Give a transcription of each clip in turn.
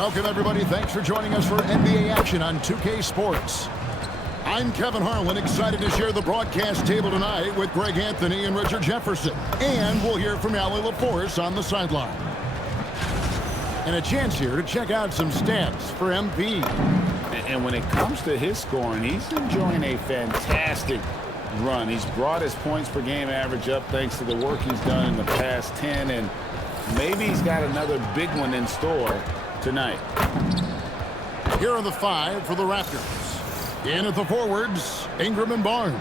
Welcome, everybody. Thanks for joining us for NBA action on 2K Sports. I'm Kevin Harlan, excited to share the broadcast table tonight with Greg Anthony and Richard Jefferson. And we'll hear from Allie LaForce on the sideline. And a chance here to check out some stats for MP. And when it comes to his scoring, he's enjoying a fantastic run. He's brought his points per game average up thanks to the work he's done in the past 10, and maybe he's got another big one in store tonight. Here are the five for the Raptors. In at the forwards, Ingram and Barnes.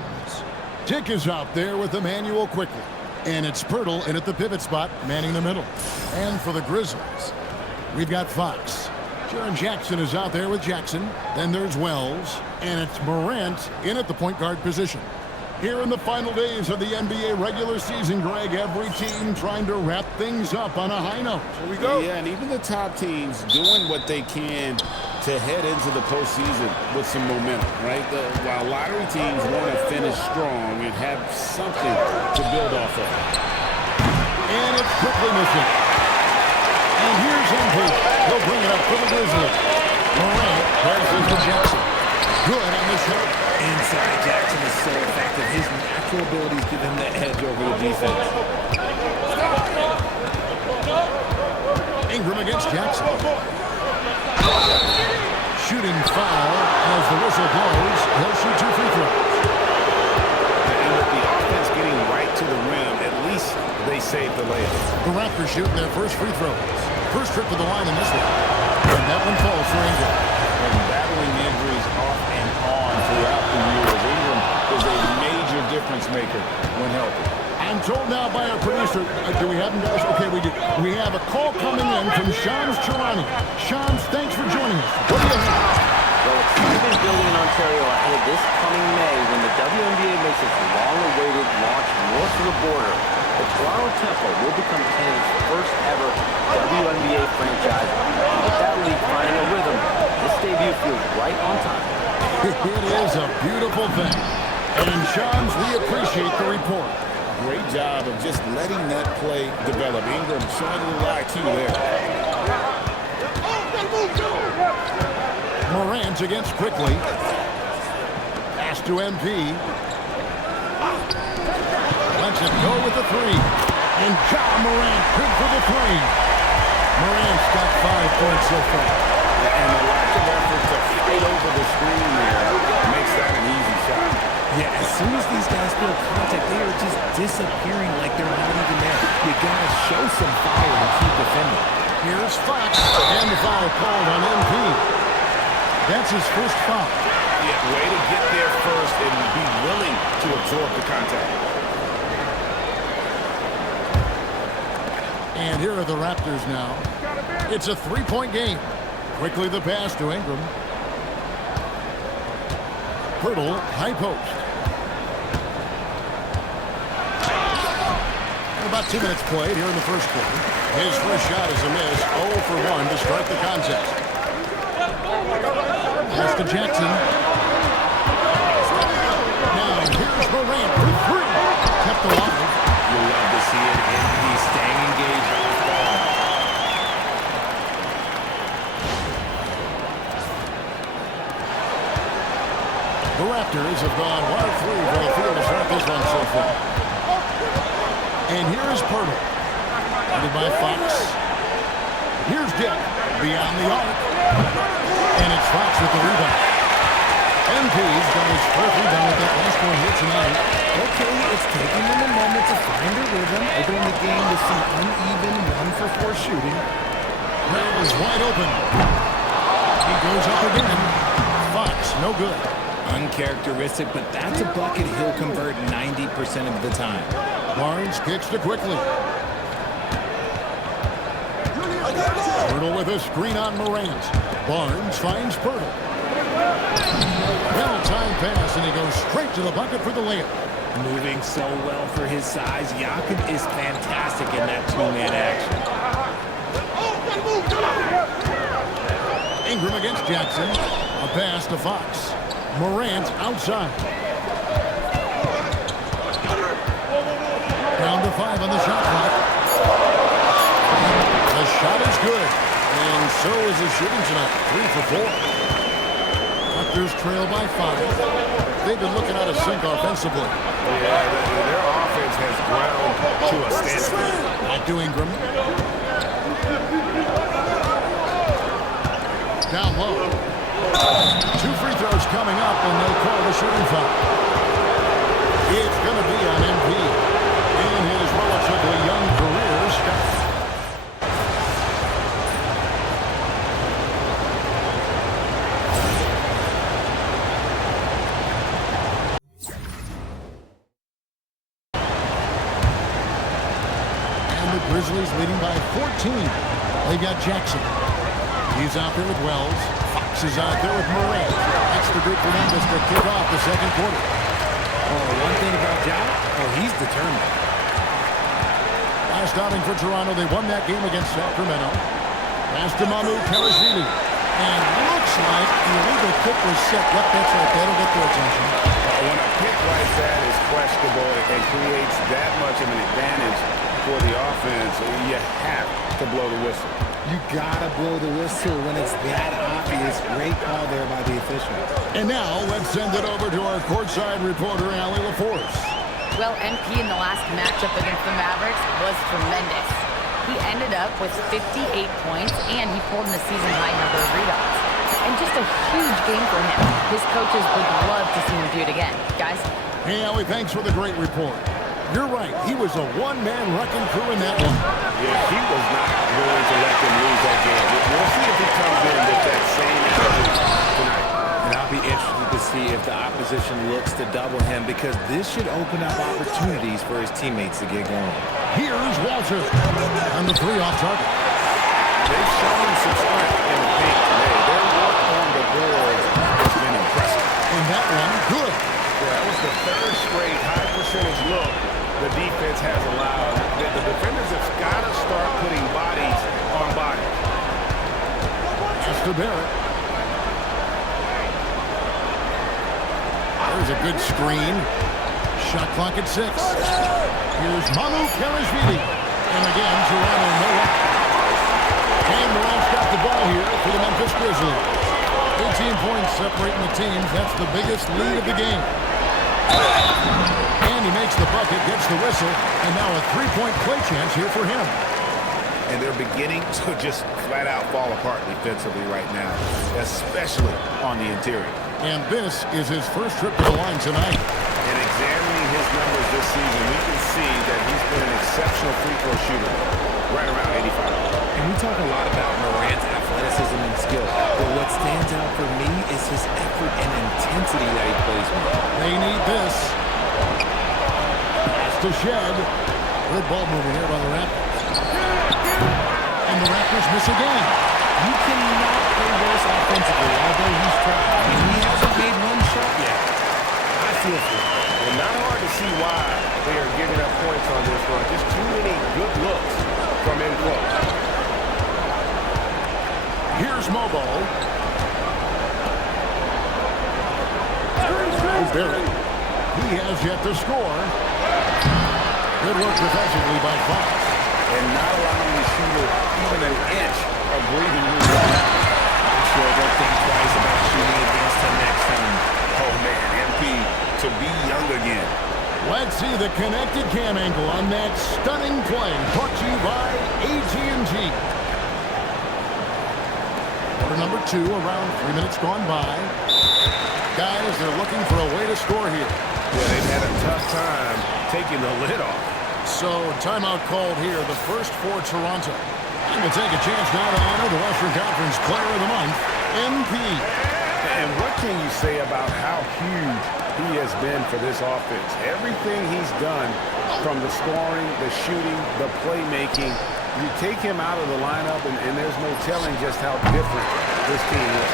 Tick is out there with Emmanuel quickly. And it's Pirtle in at the pivot spot, manning the middle. And for the Grizzlies, we've got Fox. Jaren Jackson is out there with Jackson. Then there's Wells. And it's Morant in at the point guard position. Here in the final days of the NBA regular season, Greg, every team trying to wrap things up on a high note. Here we go. Yeah, and even the top teams doing what they can to head into the postseason with some momentum, right? While lottery teams want to finish strong and have something to build off of. And it's quickly missing. And here's MP. He'll bring it up for the Grizzlies. Morant passes to Jackson. Good on the shot. Inside Jackson is so effective. His natural abilities give him that edge over the defense. Ingram against Jackson. Shooting foul as the whistle blows. He'll shoot 2 free throws. And with the offense getting right to the rim, at least they saved the layup. The Raptors shooting their first free throws. First trip to the line in this one. And that one falls for Ingram. And battling injuries off and on throughout the years, Ingram is a major difference maker when healthy. I'm told now by our producer, do we have him, guys? Okay, we do. We have a call coming in from Shams Charani. Shams, thanks for joining us. What do you have? Well, excitement building in Ontario ahead of this coming May when the WNBA makes its long-awaited launch north of the border. The Toronto Temple will become Canada's first ever WNBA franchise. With that league finding a rhythm, this debut feels right on time. It is a beautiful thing. And Shams, we appreciate the report. Great job of just letting that play develop. Ingram showing a little IQ there. Morant against quickly. Pass to MP. Lets it go with the three. And John Morant good for the three. Morant's got 5 points so far. And the lack of effort to fight over the screen there makes that an easy shot. Yeah, as soon as these guys feel contact, they are just disappearing like they're not even there. You gotta show some fire and keep defending. Here's Fox, and the foul called on MP. That's his first foul. Yeah, way to get there first and be willing to absorb the contact. And here are the Raptors now. It's a 3-point game. Quickly the pass to Ingram. Pirtle, high post. About 2 minutes played here in the first quarter. His first shot is a miss. 0 for 1 to start the contest. Pass to Jackson. Now here's Morant for 3. Kept alive. You love to see it, and he's staying engaged on the ball. The Raptors have gone 1 of 3 for the field to start this one so far. And here's Pirtle. Headed by Fox. Here's Dick. Beyond the arc. And it's Fox with the rebound. MP's got his 4th rebound with that last one here tonight. Okay, it's taking them a moment to find their rhythm, opening the game to see uneven 1-for-4 shooting. That was wide open. He goes up again. Fox, no good. Uncharacteristic, but that's a bucket he'll convert 90% of the time. Barnes kicks to quickly. Pirtle with a screen on Morant. Barnes finds Pirtle. Well-timed pass, and he goes straight to the bucket for the layup. Moving so well for his size, Jakob is fantastic in that two-man action. Ingram against Jackson. A pass to Fox. Morant outside. Down to 5 on the shot clock. The shot is good. And And so is his shooting tonight. 3 for 4. Raptors trail by 5. They've been looking out of sync offensively. Yeah, their offense has ground to a standstill. Back to Ingram. Down low. 2 free throws coming up, and they call the shooting foul. It's going to be on MP in his relatively young career start. And the Grizzlies leading by 14. They've got Jackson. He's out there with Wells. Fox is out there with Morant. That's the group for Memphis to kick off the second quarter. Oh, one thing about Ja, he's determined. Last outing for Toronto, they won that game against Sacramento. Pass to Kelly. And looks like the illegal kick was set. Yep, that's right. That'll get their attention. When a pick like that is questionable and creates that much of an advantage for the offense, you have to blow the whistle. You gotta blow the whistle when it's that obvious. Great call there by the official. And now let's send it over to our courtside reporter, Allie LaForce. Well, MP in the last matchup against the Mavericks was tremendous. He ended up with 58 points, and he pulled in a season-high number of rebounds. And just a huge game for him. His coaches would love to see him do it again. Guys? Hey, Allie, thanks for the great report. You're right. He was a one-man wrecking crew in that one. Yeah, he was not going to let them lose that game. We'll see if he comes in with that same energy tonight. And I'll be interested to see if the opposition looks to double him, because this should open up opportunities for his teammates to get going. Here's Walter on the 3 off target. They've shown some strength in the paint today. Their work on the boards has been impressive. And that one, good. Yeah, that was the 3rd straight high percentage look the defense has allowed. The defenders have got to start putting bodies on bodies. Just to Barrett. There's a good screen. Shot clock at 6. Here's Kelly. And again, Toronto no up. And Morant's got the ball here for the Memphis Grizzlies. 18 points separating the teams. That's the biggest lead of the game. And he makes the bucket, gets the whistle, and now a 3-point play chance here for him. And they're beginning to just flat out fall apart defensively right now, especially on the interior. And this is his first trip to the line tonight. In examining his numbers this season, we can see that he's been an exceptional free throw shooter, right around 85. And we talk a lot about Morant's athleticism and skill, but what stands out for me is his effort and intensity that he plays with. They need this. Pass to Shed. Good ball movement here by the Raptors. And the Raptors miss again. You cannot play worse offensively, although he's trying. I mean, he hasn't made one shot yet. I feel for him. And not hard to see why they are giving up points on this run. Just too many good looks from in close. Here's Mobile. Barrett. He has yet to score. Good work defensively by Fox. And not allowing the shooter even an inch of breathing room. I'm sure they'll think twice about shooting against him next time. Oh, man, MP to be young again. Let's see the connected cam angle on that stunning play. Brought to you by AT&T. Quarter number 2, around 3 minutes gone by. Guys, they're looking for a way to score here. Yeah, they've had a tough time taking the lid off. So, timeout called here, the first for Toronto. And we'll take a chance now to honor the Western Conference Player of the Month, MP. And what can you say about how huge he has been for this offense? Everything he's done, from the scoring, the shooting, the playmaking, you take him out of the lineup, and there's no telling just how different this team is.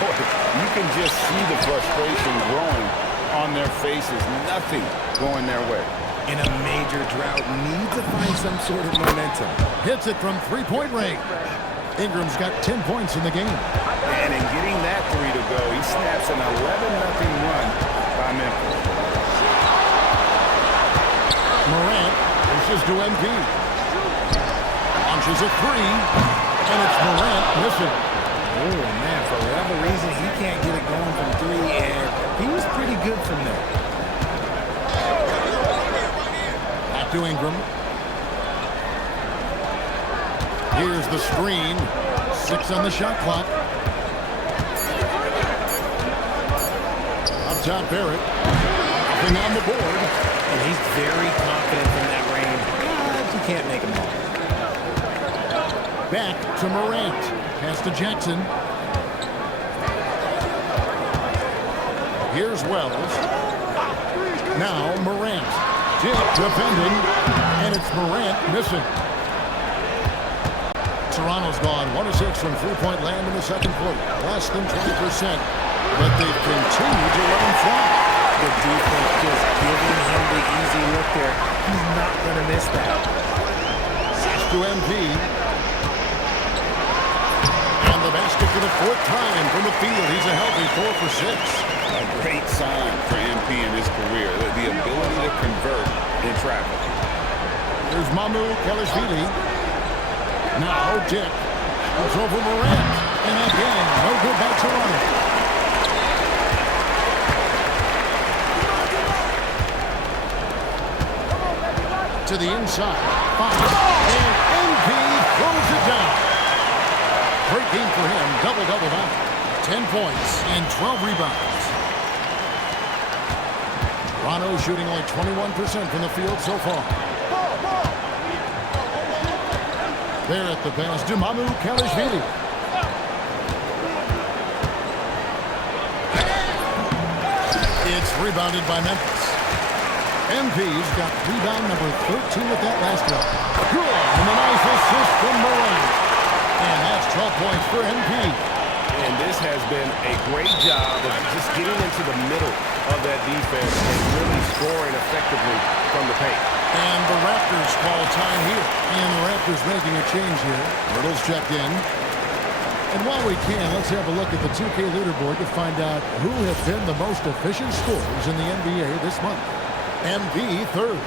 You can just see the frustration growing on their faces. Nothing going their way. In a major drought, need to find some sort of momentum. Hits it from 3-point range. Ingram's got 10 points in the game. And in getting that 3 to go, he snaps an 11-0 run by Memphis. Morant pushes to MP. Launches a 3. and it's Morant missing. Oh, man, for whatever reason, he can't get it going from three, and he was pretty good from there. Back to Ingram. Here's the screen. 6 on the shot clock. Up top, Barrett. Nothing on the board. And he's very confident from that range. But you can't make him all. Back to Morant. Pass to Jackson. Here's Wells. Now Morant. Dick defending. And it's Morant missing. Toronto's gone 1 of 6 from three-point land in the second quarter. Less than 20%. But they've continued to let him fly. The defense just giving him the easy look there. He's not going to miss that. Pass to MP. And the basket for the 4th time from the field. He's a healthy 4 for 6. A great sign for MP in his career, the ability to convert in traffic. Here's Mamu Kelishvili. Now Dick. It's over Morant. And again, no good by Toronto. To the inside. And MP throws it down. Great game for him. Double-double now. 10 points and 12 rebounds. Toronto shooting only 21% from the field so far. There at the pass to Mamu Kelishvili. It's rebounded by Memphis. MP's got rebound number 13 with that last one. Good, and a nice assist from Morant. And that's 12 points for MP. And this has been a great job of just getting into the middle of that defense and really scoring effectively from the paint. And the Raptors call time here. And the Raptors making a change here. Hurdle's checked in. And while we can, let's have a look at the 2K leaderboard to find out who have been the most efficient scorers in the NBA this month. MP 3rd.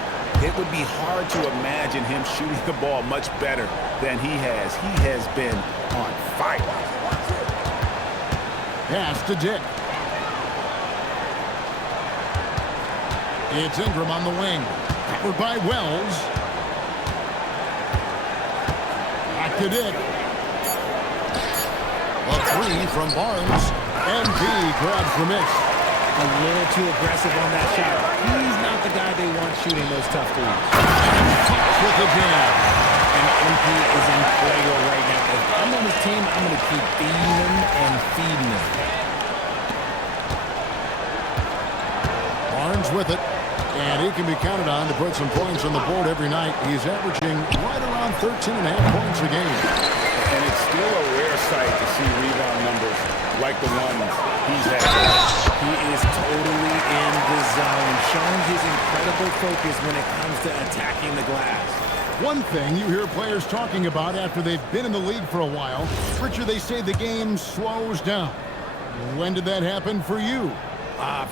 It would be hard to imagine him shooting the ball much better than he has. He has been on fire. Pass to Dick. It's Ingram on the wing. Covered by Wells. Back to Dick. A 3 from Barnes. MP grabs the miss. A little too aggressive on that shot. He's not the guy they want shooting those tough threes. With the jam. And MP is in fuego right now. If I'm on his team, I'm going to keep feeding him and feeding him. Barnes with it. And he can be counted on to put some points on the board every night. He's averaging right around 13.5 points a game. And it's still a rare sight to see rebound numbers like the ones he's had. He is totally in the zone, showing his incredible focus when it comes to attacking the glass. One thing you hear players talking about after they've been in the league for a while, Richard, they say the game slows down. When did that happen for you?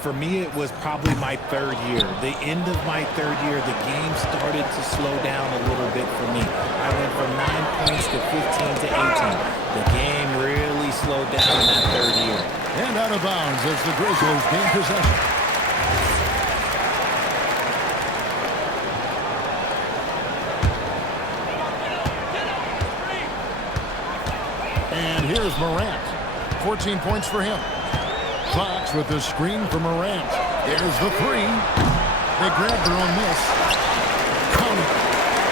For me, it was probably my 3rd year. The end of my 3rd year, the game started to slow down a little bit for me. I went from 9 points to 15 to 18. The game really slowed down in that 3rd year. And out of bounds as the Grizzlies gain possession. And here's Morant. 14 points for him. Fox with the screen for Morant. There's the 3. They grabbed their own miss. Count it.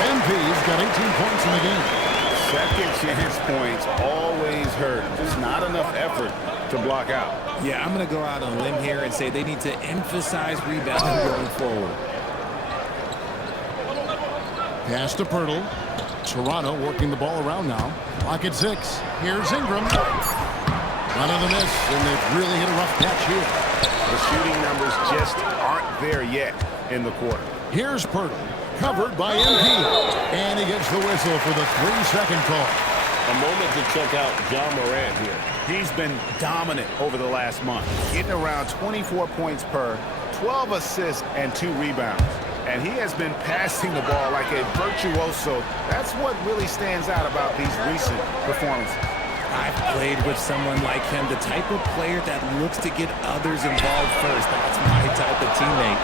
MP's got 18 points in the game. Second chance points always hurt. Just not enough effort to block out. Yeah, I'm going to go out on a limb here and say they need to emphasize rebounding going forward. Pass to Pirtle. Toronto working the ball around now. Clock at 6. Here's Ingram. None of the miss, and they've really hit a rough patch here. The shooting numbers just aren't there yet in the quarter. Here's Pirtle. Covered by MP. And he gets the whistle for the 3-second call. A moment to check out John Morant here. He's been dominant over the last month, getting around 24 points per, 12 assists, and 2 rebounds. And he has been passing the ball like a virtuoso. That's what really stands out about these recent performances. I've played with someone like him, the type of player that looks to get others involved first. That's my type of teammate.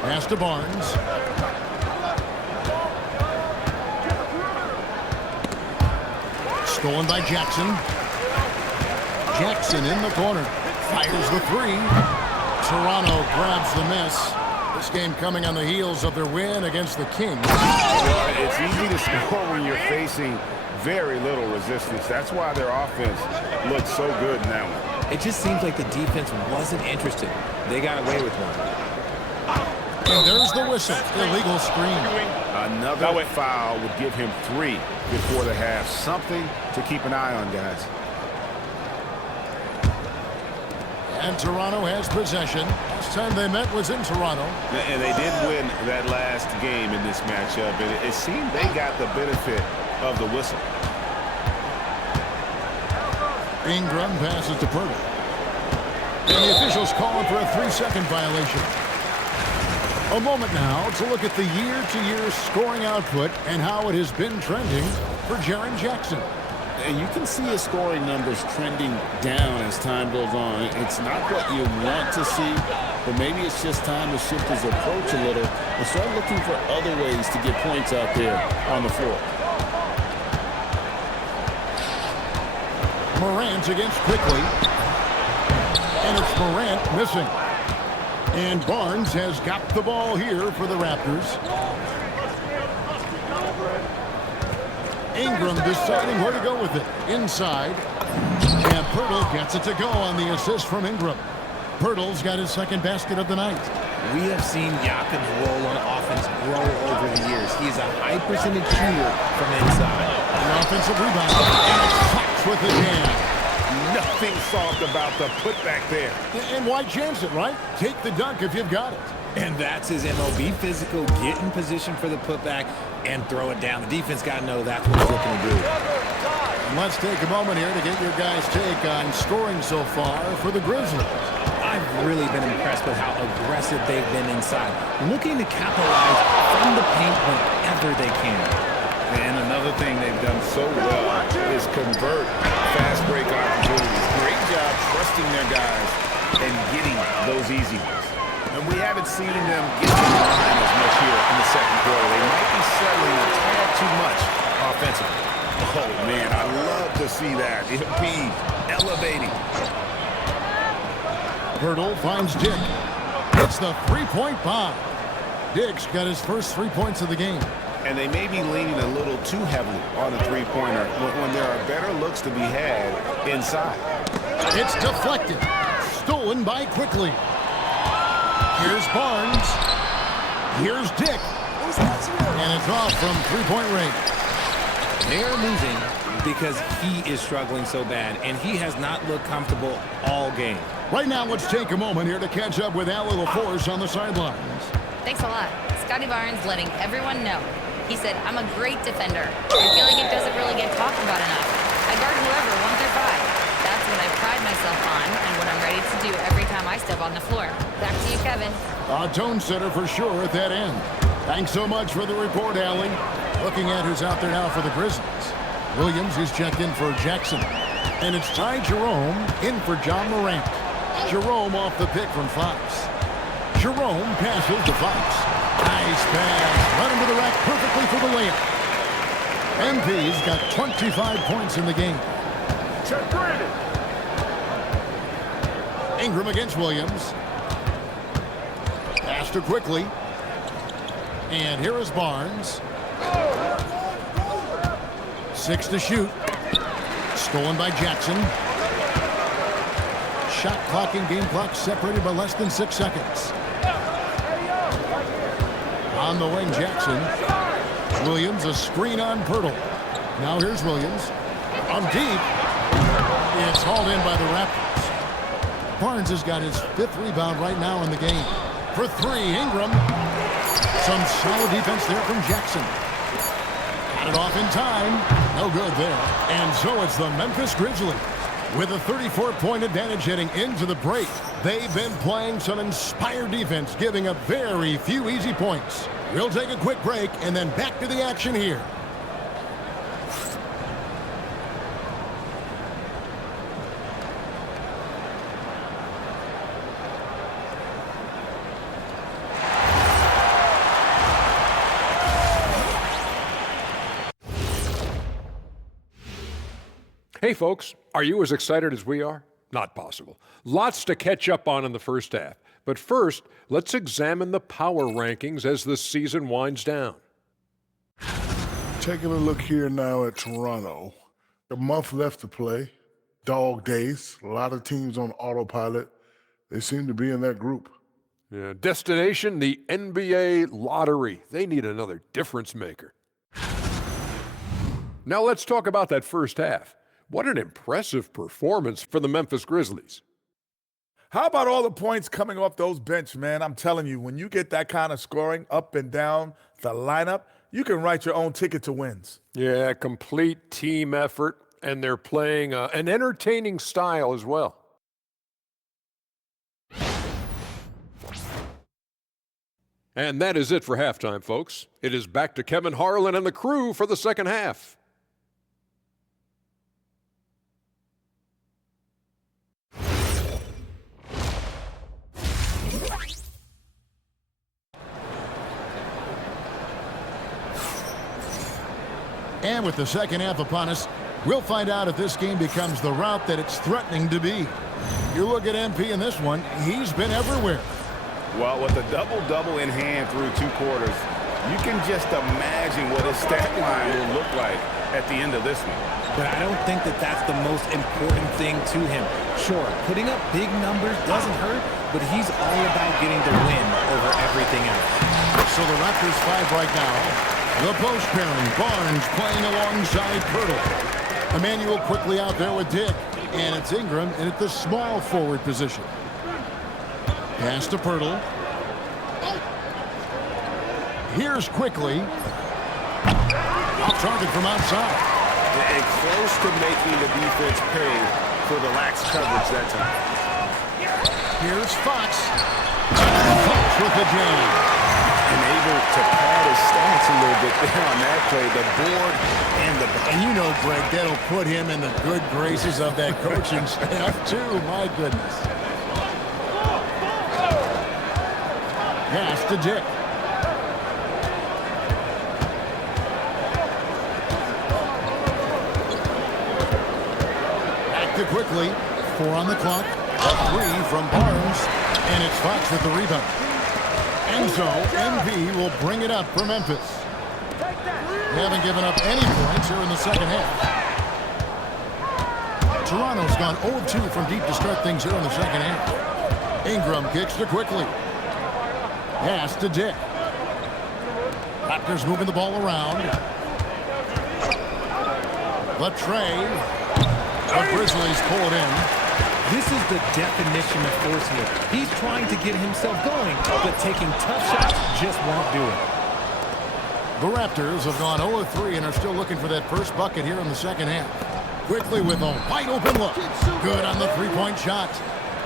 Pass to Barnes. Stolen by Jackson. Jackson in the corner. Fires the three. Toronto grabs the miss. This game coming on the heels of their win against the Kings. Well, it's easy to score when you're facing very little resistance. That's why their offense looks so good in that one. It just seems like the defense wasn't interested. They got away with one. And there's the whistle. Illegal screen. Another foul would give him 3 before the half. Something to keep an eye on, guys. And Toronto has possession. Last time they met was in Toronto. And they did win that last game in this matchup. And it seemed they got the benefit of the whistle. Ingram passes to Purtle. And the officials calling for a 3-second violation. A moment now to look at the year-to-year scoring output and how it has been trending for Jaren Jackson. And you can see his scoring numbers trending down as time goes on. It's not what you want to see, but maybe it's just time to shift his approach a little and start looking for other ways to get points out there on the floor. Morant against Quickly. And it's Morant missing. And Barnes has got the ball here for the Raptors. Ingram deciding where to go with it. Inside. And Pirtle gets it to go on the assist from Ingram. Pirtle's got his second basket of the night. We have seen Jakob's role on offense grow over the years. He's a high percentage shooter from inside. An offensive rebound. And Fox with the jam. Nothing soft about the putback there. And why chance it, right? Take the dunk if you've got it. And that's his MO. Be physical, get in position for the putback, and throw it down. The defense got to know that's what he's looking to do. And let's take a moment here to get your guys' take on scoring so far for the Grizzlies. I've really been impressed with how aggressive they've been inside, looking to capitalize from the paint whenever they can. And another thing they've done so well is convert fast break opportunities. Great job trusting their guys and getting those easy ones. And we haven't seen them get to the line as much here in the second quarter. They might be settling a tad too much offensively. Oh, man, I love to see that. Embiid elevating. Pirtle finds Dick. It's the three-point bomb. Dick's got his first 3 points of the game. And they may be leaning a little too heavily on a three-pointer when there are better looks to be had inside. It's deflected. Stolen by Quickly. Here's Barnes. Here's Dick. And it's off from three-point range. They're losing because he is struggling so bad, and he has not looked comfortable all game. Right now, let's take a moment here to catch up with Al LaForce on the sidelines. Thanks a lot. Scotty Barnes letting everyone know. He said, I'm a great defender. I feel like it doesn't really get talked about enough. I guard whoever, 1 through 5. That's what I pride myself on and what I'm ready to do every time I step on the floor. Back to you, Kevin. A tone setter for sure at that end. Thanks so much for the report, Allie. Looking at who's out there now for the Grizzlies. Williams is checked in for Jackson. And it's Ty Jerome in for John Morant. Jerome off the pick from Fox. Jerome passes to Fox. Nice pass. Run into the rack perfectly for the layup. MP's got 25 points in the game. Ingram against Williams. Pass to Quickly. And here is Barnes. 6 to shoot. Stolen by Jackson. Shot clock and game clock separated by less than 6 seconds. On the wing, Jackson. Williams, a screen on Pirtle. Now here's Williams. On deep. It's hauled in by the Raptors. Barnes has got his 5th rebound right now in the game. For 3, Ingram. Some solid defense there from Jackson. Got it off in time. No good there. And so it's the Memphis Grizzlies With a 34-point advantage heading into the break, they've been playing some inspired defense, giving up very few easy points. We'll take a quick break and then back to the action here. Hey folks, are you as excited as we are? Not possible. Lots to catch up on in the first half. But first, let's examine the power rankings as the season winds down. Taking a look here now at Toronto. A month left to play. Dog days. A lot of teams on autopilot. They seem to be in that group. Yeah, destination, the NBA lottery. They need another difference maker. Now let's talk about that first half. What an impressive performance for the Memphis Grizzlies. How about all the points coming off those bench, man? I'm telling you, when you get that kind of scoring up and down the lineup, you can write your own ticket to wins. Yeah, complete team effort, and they're playing an entertaining style as well. And that is it for halftime, folks. It is back to Kevin Harlan and the crew for the second half. And with the second half upon us, we'll find out if this game becomes the route that it's threatening to be. You look at MP in this one, he's been everywhere. Well, with a double-double in hand through 2 quarters, you can just imagine what his stat line will look like at the end of this one. But I don't think that that's the most important thing to him. Sure, putting up big numbers doesn't hurt, but he's all about getting the win over everything else. So the Raptors 5 right now. The post pairing, Barnes playing alongside Pirtle. Emmanuel quickly out there with Dick. And it's Ingram in at the small forward position. Pass to Pirtle. Here's quickly. Off target from outside. And close to making the defense pay for the lax coverage that time. Here's Fox. Fox with the jam. And able to pad his stats a little bit there on that play, the board and the back. And you know, Greg, that'll put him in the good graces of that coaching staff, too. My goodness. Pass to Dick. Back to quickly. 4 on the clock. A 3 from Barnes. And it's Fox with the rebound. And so, MV will bring it up for Memphis. They haven't given up any points here in the second half. Toronto's gone 0-2 from deep to start things here in the second half. Ingram kicks to quickly. Pass to Dick. Raptors moving the ball around. The tray. The Grizzlies pull it in. This is the definition of force here. He's trying to get himself going, but taking tough shots just won't do it. The Raptors have gone 0-3 and are still looking for that first bucket here in the second half. Quickly with a wide open look. Good on the three-point shot.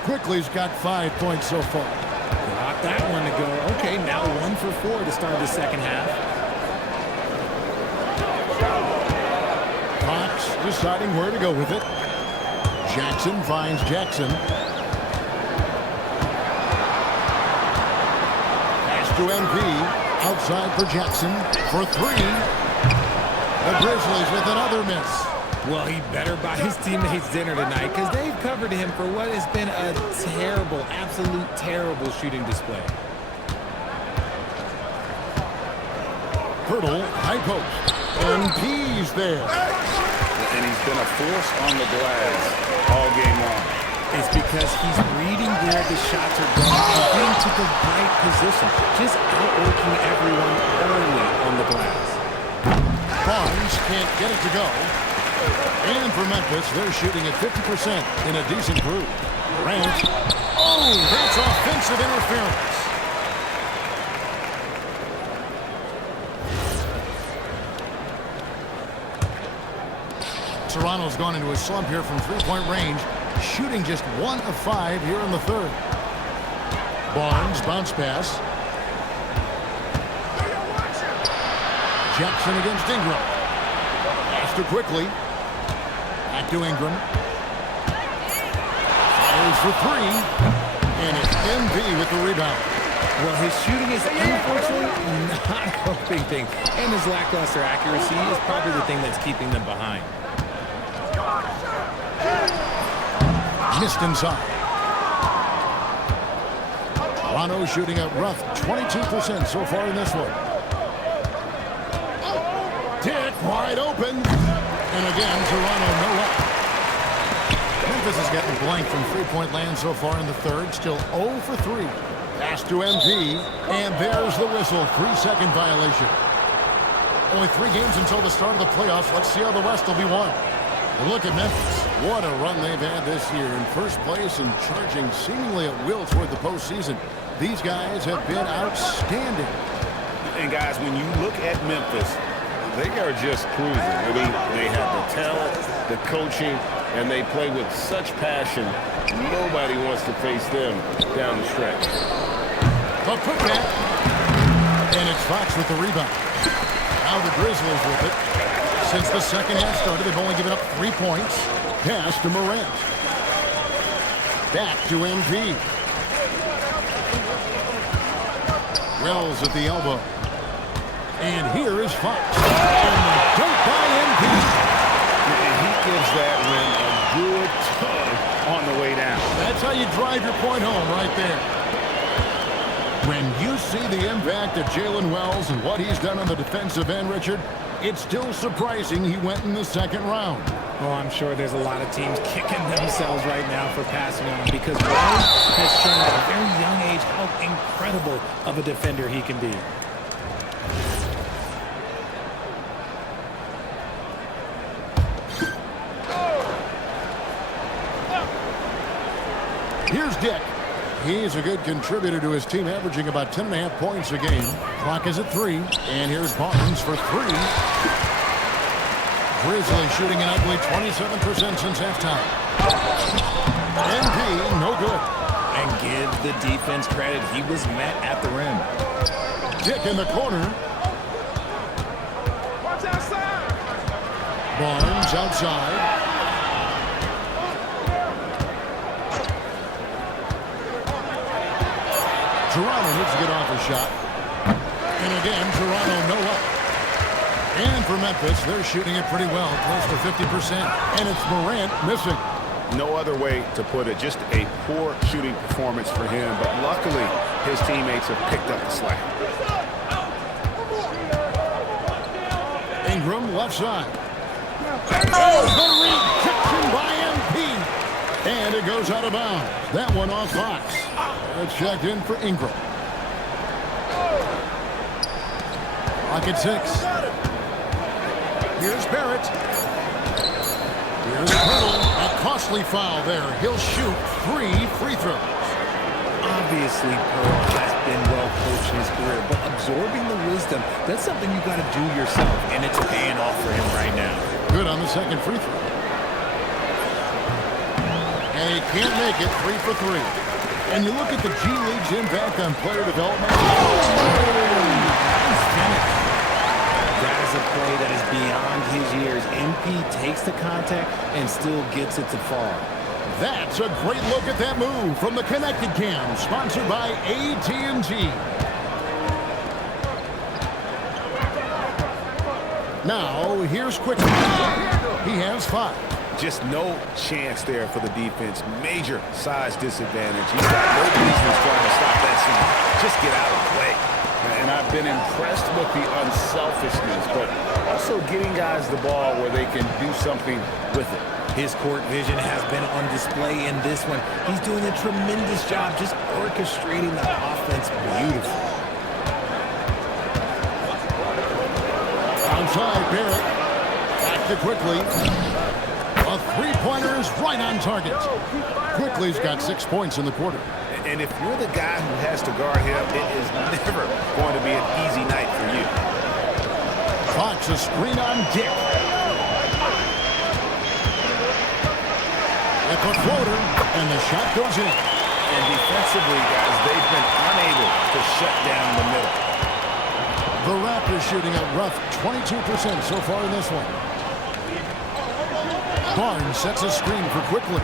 Quickly's got 5 points so far. Got that one to go. Okay, now 1 for 4 to start the second half. Fox deciding where to go with it. Jackson finds Jackson. Pass to MP. Outside for Jackson for 3. The Grizzlies with another miss. Well, he better buy his teammates dinner tonight because they've covered him for what has been a terrible, absolute terrible shooting display. Pirtle, high post. MP's there. And he's been a force on the glass all game long. It's because he's reading where the shots are going and getting to the right position. Just outworking everyone early on the glass. Barnes can't get it to go. And for Memphis, they're shooting at 50% in a decent group. Grant. Oh, that's offensive interference. Toronto's gone into a slump here from three-point range, shooting just 1 of 5 here in the third. Barnes, bounce pass. Jackson against Ingram. Pass to quickly. Back to Ingram. Fires for 3. And it's MB with the rebound. Well, his shooting is unfortunately not helping things. And his lackluster accuracy is probably the thing that's keeping them behind. Missed inside. Toronto shooting a rough 22% so far in this one. Dick wide open. And again, Toronto no luck. Memphis has gotten blank from three-point land so far in the third. Still 0 for 3. Pass to MP. And there's the whistle. 3-second violation. Only 3 games until the start of the playoffs. Let's see how the West will be won. Look at Memphis. What a run they've had this year. In first place and charging seemingly at will toward the postseason. These guys have been outstanding. And guys, when you look at Memphis, they are just cruising. I mean, they have the talent, the coaching, and they play with such passion. Nobody wants to face them down the stretch. A putback. And it's Fox with the rebound. Now the Grizzlies with it. Since the second half started, they've only given up 3 points. Pass to Morant. Back to MP. Wells at the elbow. And here is Fox. And the dunk by MP. And he gives that rim a good tug on the way down. That's how you drive your point home right there. When you see the impact of Jalen Wells and what he's done on the defensive end, Richard, it's still surprising he went in the second round. Well, I'm sure there's a lot of teams kicking themselves right now for passing on him because Wells has shown at a very young age how incredible of a defender he can be. Here's Dick. He's a good contributor to his team, averaging about 10.5 points a game. Clock is at 3. And here's Barnes for 3. Grizzlies shooting an ugly 27% since halftime. MP, no good. And give the defense credit. He was met at the rim. Dick in the corner. Barnes outside. Toronto needs to get off a shot. And again, Toronto no luck. And for Memphis, they're shooting it pretty well, close to 50%. And it's Morant missing. No other way to put it. Just a poor shooting performance for him. But luckily, his teammates have picked up the slack. Ingram left side. Oh, the rejection by MP. And it goes out of bounds. That one off Fox. It's checked in for Ingram. Clock at 6. Here's Barrett. Here's Pirtle. A costly foul there. He'll shoot 3 free throws. Obviously, Pearl has been well coached in his career, but absorbing the wisdom, that's something you got to do yourself, and it's paying off for him right now. Good on the second free throw. And he can't make it. 3 for 3. And you look at the G League's impact on player development. Nice finish. That is a play that is beyond his years. MP takes the contact and still gets it to fall. That's a great look at that move from the Connected Cam, sponsored by AT&T. Now, here's Quickly. He has 5. Just no chance there for the defense. Major size disadvantage. He's got no business trying to stop that shot. Just get out of the way. And I've been impressed with the unselfishness, but also getting guys the ball where they can do something with it. His court vision has been on display in this one. He's doing a tremendous job just orchestrating the offense beautifully. Outside, Barrett. Back to Quickly. A three-pointer is right on target. Quickly's got 6 points in the quarter. And if you're the guy who has to guard him, it is never going to be an easy night for you. Fox a screen on Dick. at the floater, and the shot goes in. And defensively, guys, they've been unable to shut down the middle. The Raptors shooting a rough 22% so far in this one. Barnes sets a screen for Quickly.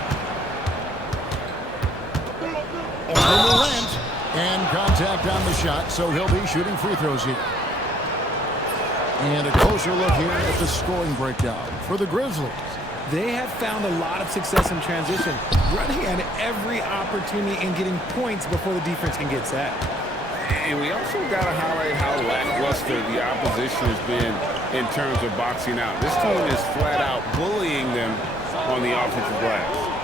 Over Morant, and contact on the shot, so he'll be shooting free throws here. And a closer look here at the scoring breakdown for the Grizzlies. They have found a lot of success in transition, running at every opportunity and getting points before the defense can get set. And we also got to highlight how lackluster the opposition has been in terms of boxing out. This team is flat out bullying them on the offensive glass.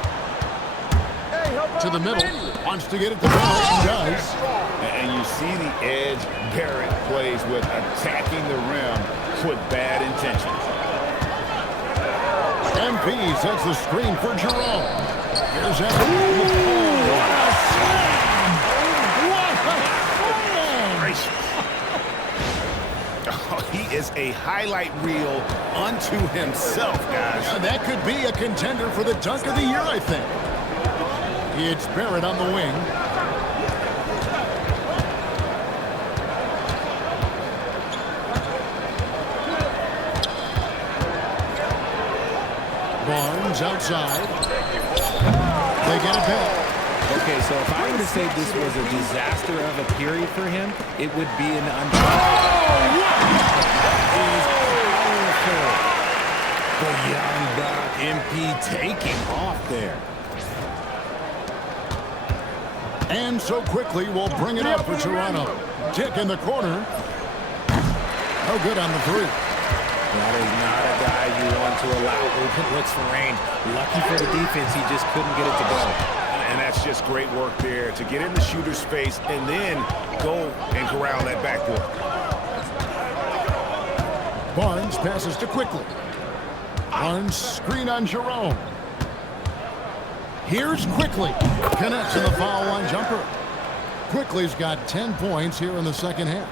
To the middle, wants to get it to Barrett, and does. And you see the edge Barrett plays with, attacking the rim with bad intentions. MP sets the screen for Jerome. Here's Evans. What a slam! What a slam! Oh, he is a highlight reel unto himself, guys. Yeah, that could be a contender for the dunk of the year, I think. It's Barrett on the wing. Barnes outside. They get it back. Okay, so if I were to say this was a disaster of a period for him, it would be an powerful. The young buck MP taking off there. And so Quickly will bring it up for Toronto. Dick in the corner. No good on the three. That is not a guy you want to allow open looks for range. Lucky for the defense, he just couldn't get it to go. And that's just great work there to get in the shooter's space and then go and corral that backboard. Barnes passes to Quickly. Barnes screen on Jerome. Here's Quickly. Connects in the foul line jumper. Quickly's got 10 points here in the second half.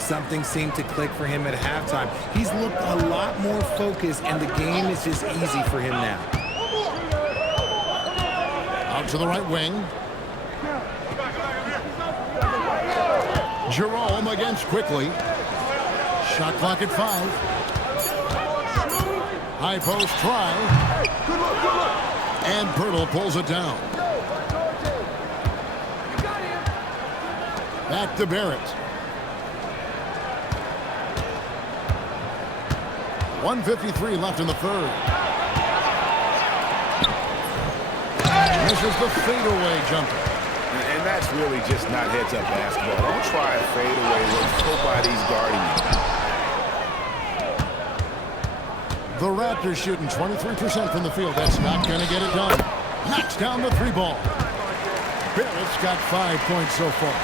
Something seemed to click for him at halftime. He's looked a lot more focused, and the game is just easy for him now. Out to the right wing. Jerome against Quickly. Shot clock at 5. High post try. And Pirtle pulls it down. Back to Barrett. 1:53 left in the third. Misses the fadeaway jumper. And that's really just not heads-up basketball. Don't try a fadeaway when nobody's guarding you. The Raptors shooting 23% from the field. That's not going to get it done. Knocks down the three ball. Barrett's got 5 points so far.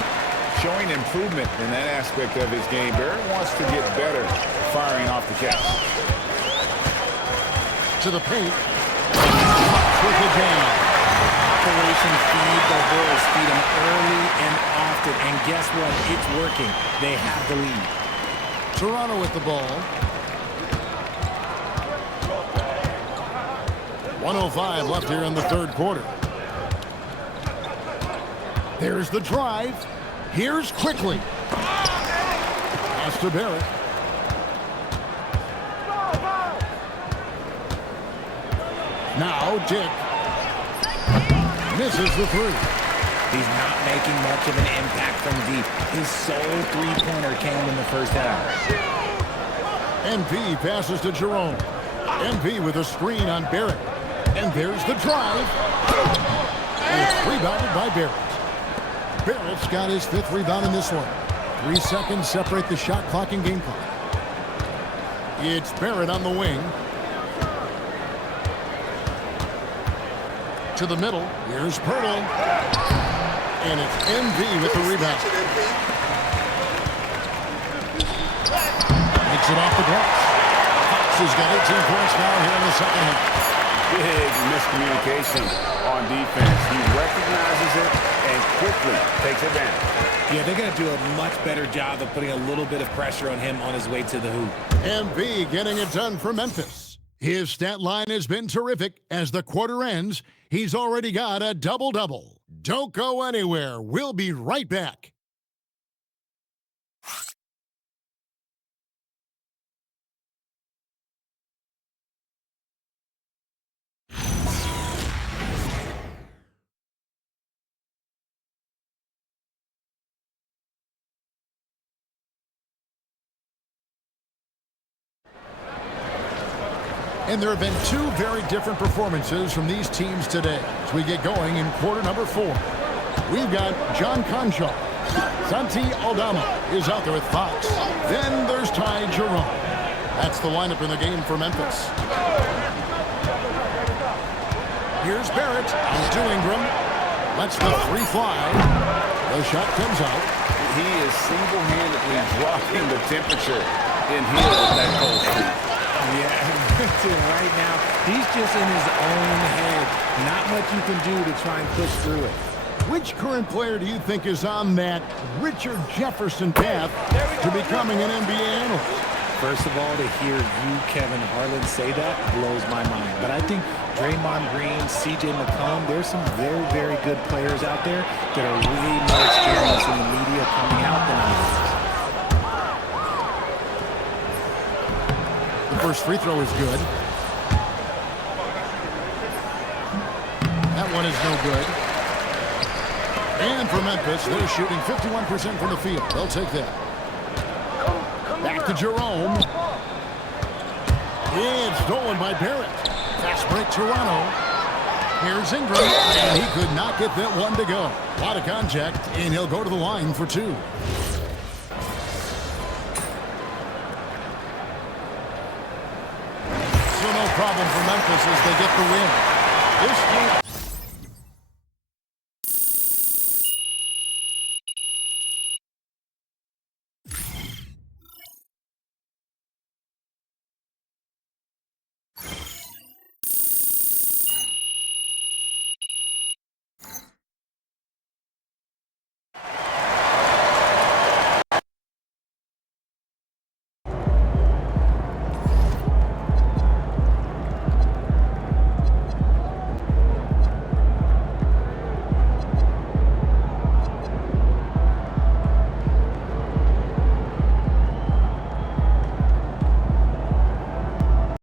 Showing improvement in that aspect of his game. Barrett wants to get better firing off the catch. To the paint. With the jam. Operation Feed the Horse. Feed them early and often. And guess what? It's working. They have the lead. Toronto with the ball. 1:05 left here in the third quarter. There's the drive. Here's Quickly. Pass to Barrett. Now Dick. Misses the three. He's not making much of an impact from deep. His sole three-pointer came in the first half. MP passes to Jerome. MP with a screen on Barrett. And there's the drive. And it's rebounded by Barrett. Barrett's got his 5th rebound in this one. 3 seconds separate the shot clock and game clock. It's Barrett on the wing. To the middle. Here's Pirtle. And it's MV with the rebound. Makes it off the glass. Fox has got 18 points now here in the second half. Big miscommunication on defense. He recognizes it and quickly takes advantage. Yeah, they're going to do a much better job of putting a little bit of pressure on him on his way to the hoop. MV getting it done for Memphis. His stat line has been terrific. As the quarter ends, he's already got a double-double. Don't go anywhere. We'll be right back. And there have been two very different performances from these teams today as we get going in quarter number 4. We've got John Concho. Santi Aldama is out there with Fox. Then there's Ty Jerome. That's the lineup in the game for Memphis. Here's Barrett. Out to Ingram. Lets the 3 fly. The shot comes out. He is single-handedly dropping the temperature in here with that cold streak. Yeah, right now, he's just in his own head. Not much you can do to try and push through it. Which current player do you think is on that Richard Jefferson path to becoming an NBA analyst? First of all, to hear you, Kevin Harlan, say that blows my mind. But I think Draymond Green, C.J. McCollum, there's some very, very good players out there that are way more experienced in the media coming out than others. The first free throw is good. That one is no good. And for Memphis, they're shooting 51% from the field. They'll take that. Back to Jerome. It's stolen by Barrett. Fast break Toronto. Here's Ingram. And he could not get that one to go. A lot of contact, and he'll go to the line for 2. So no problem for Memphis as they get the win. This game